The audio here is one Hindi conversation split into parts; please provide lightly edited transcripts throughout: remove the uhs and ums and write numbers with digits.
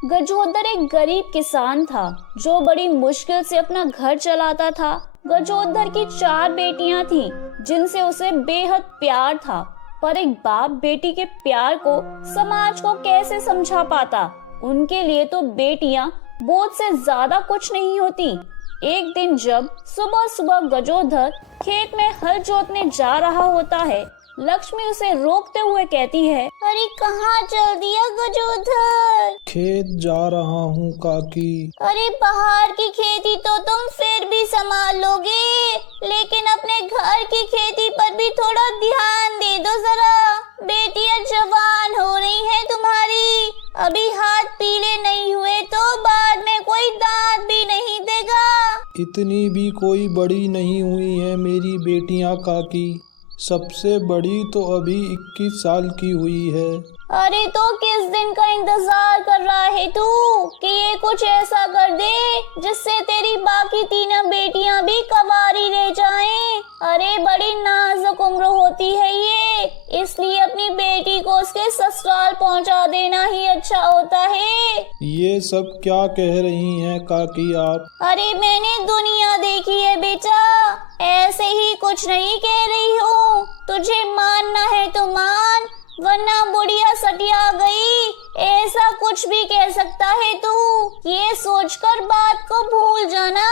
गजोदर एक गरीब किसान था जो बड़ी मुश्किल से अपना घर चलाता था। गजोदर की 4 बेटियां थीं जिनसे उसे बेहद प्यार था, पर एक बाप बेटी के प्यार को समाज को कैसे समझा पाता। उनके लिए तो बेटियां बोझ से ज्यादा कुछ नहीं होती। एक दिन जब सुबह सुबह गजोदर खेत में हल जोतने जा रहा होता है, लक्ष्मी उसे रोकते हुए कहती है, अरे कहाँ चल दिया गजोदर? खेत जा रहा हूँ काकी। अरे बाहर की खेती तो तुम फिर भी संभाल लोगे, लेकिन अपने घर की खेती पर भी थोड़ा ध्यान दे दो जरा। बेटियां जवान हो रही हैं तुम्हारी, अभी हाथ पीले नहीं हुए तो बाद में कोई दांत भी नहीं देगा। इतनी भी कोई बड़ी नहीं हुई है मेरी बेटियां काकी, सबसे बड़ी तो अभी 21 साल की हुई है। अरे तो किस दिन का इंतजार कर रहा है तू कि ये कुछ ऐसा कर दे जिससे तेरी बाकी 3 बेटियां भी कवारी रह जाएं। अरे बड़ी नाजुक उम्र होती है ये, इसलिए अपनी बेटी को उसके ससुराल पहुंचा देना ही अच्छा होता है। ये सब क्या कह रही हैं काकी आप? अरे मैंने दुनिया देखी है बेटा, ऐसे ही कुछ नहीं कह रही हूँ। तुझे मानना है तो मान, वरना बुढ़िया सटिया गई, ऐसा कुछ भी कह सकता है तू। ये सोचकर बात को भूल जाना।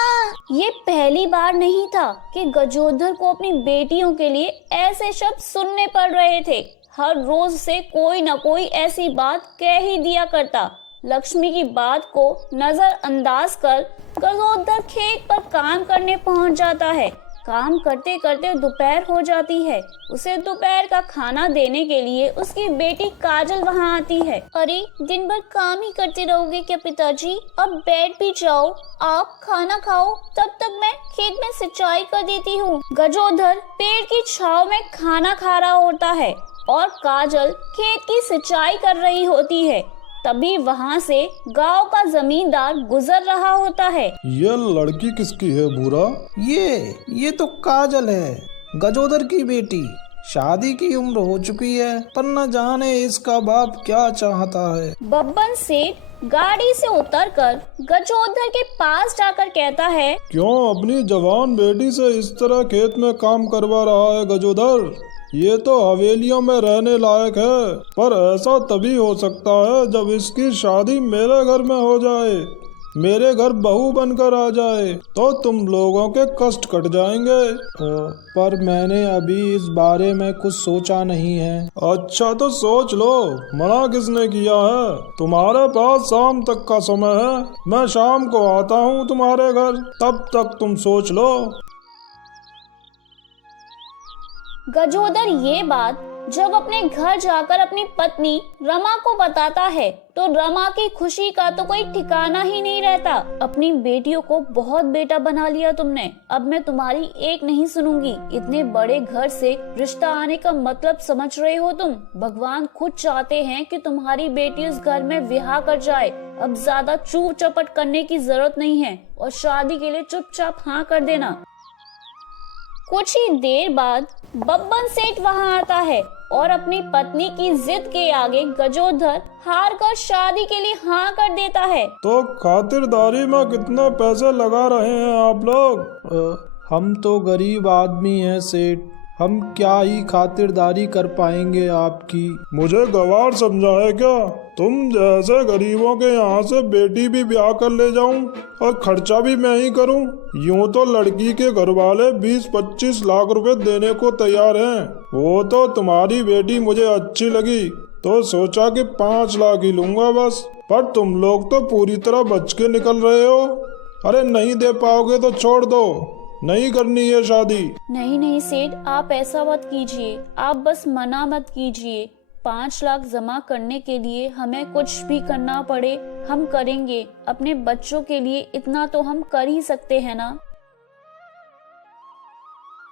ये पहली बार नहीं था कि गजोदर को अपनी बेटियों के लिए ऐसे शब्द सुनने पड़ रहे थे। हर रोज से कोई न कोई ऐसी बात कह ही दिया करता। लक्ष्मी की बात को नजरअंदाज कर गजोदर खेत पर काम करने पहुंच जाता है। काम करते करते दोपहर हो जाती है। उसे दोपहर का खाना देने के लिए उसकी बेटी काजल वहाँ आती है। अरे दिन भर काम ही करते रहोगे क्या पिताजी? अब बैठ भी जाओ, आप खाना खाओ, तब तक मैं खेत में सिंचाई कर देती हूँ। गजोदर पेड़ की छांव में खाना खा रहा होता है और काजल खेत की सिंचाई कर रही होती है। तभी वहाँ से गांव का जमींदार गुजर रहा होता है। ये लड़की किसकी है भूरा? ये तो काजल है, गजोदर की बेटी। शादी की उम्र हो चुकी है, पर न जाने इसका बाप क्या चाहता है। बब्बन सेठ गाड़ी से उतरकर गजोदर के पास जाकर कहता है, क्यों अपनी जवान बेटी से इस तरह खेत में काम करवा रहा है गजोदर? ये तो हवेलियों में रहने लायक है, पर ऐसा तभी हो सकता है जब इसकी शादी मेरे घर में हो जाए, मेरे घर बहू बनकर आ जाए, तो तुम लोगों के कष्ट कट जाएंगे। पर मैंने अभी इस बारे में कुछ सोचा नहीं है। अच्छा तो सोच लो, मना किसने किया है? तुम्हारे पास शाम तक का समय है, मैं शाम को आता हूँ तुम्हारे घर, तब तक तुम सोच लो। गजोदर ये बात जब अपने घर जाकर अपनी पत्नी रमा को बताता है तो रमा की खुशी का तो कोई ठिकाना ही नहीं रहता। अपनी बेटियों को बहुत बेटा बना लिया तुमने, अब मैं तुम्हारी एक नहीं सुनूंगी। इतने बड़े घर से रिश्ता आने का मतलब समझ रहे हो तुम? भगवान खुद चाहते हैं कि तुम्हारी बेटी उस घर में विवाह कर जाए। अब ज्यादा चूप चपट करने की जरूरत नहीं है और शादी के लिए चुपचाप हाँ कर देना। कुछ ही देर बाद बब्बन सेठ वहाँ आता है और अपनी पत्नी की जिद के आगे गजोदर हार कर शादी के लिए हाँ कर देता है। तो खातिरदारी में कितने पैसे लगा रहे हैं आप लोग? हम तो गरीब आदमी हैं सेठ, हम क्या ही खातिरदारी कर पाएंगे आपकी। मुझे गवार समझा है क्या? तुम जैसे गरीबों के यहाँ से बेटी भी ब्याह कर ले जाऊं और खर्चा भी मैं ही करूं? यूं तो लड़की के घर वाले 20-25 लाख रुपए देने को तैयार हैं। वो तो तुम्हारी बेटी मुझे अच्छी लगी तो सोचा कि 5 लाख ही लूंगा बस, पर तुम लोग तो पूरी तरह बच के निकल रहे हो। अरे नहीं दे पाओगे तो छोड़ दो, नहीं करनी है शादी। नहीं नहीं सेठ, आप ऐसा मत कीजिए, आप बस मना मत कीजिए। 5 लाख जमा करने के लिए हमें कुछ भी करना पड़े हम करेंगे। अपने बच्चों के लिए इतना तो हम कर ही सकते हैं ना।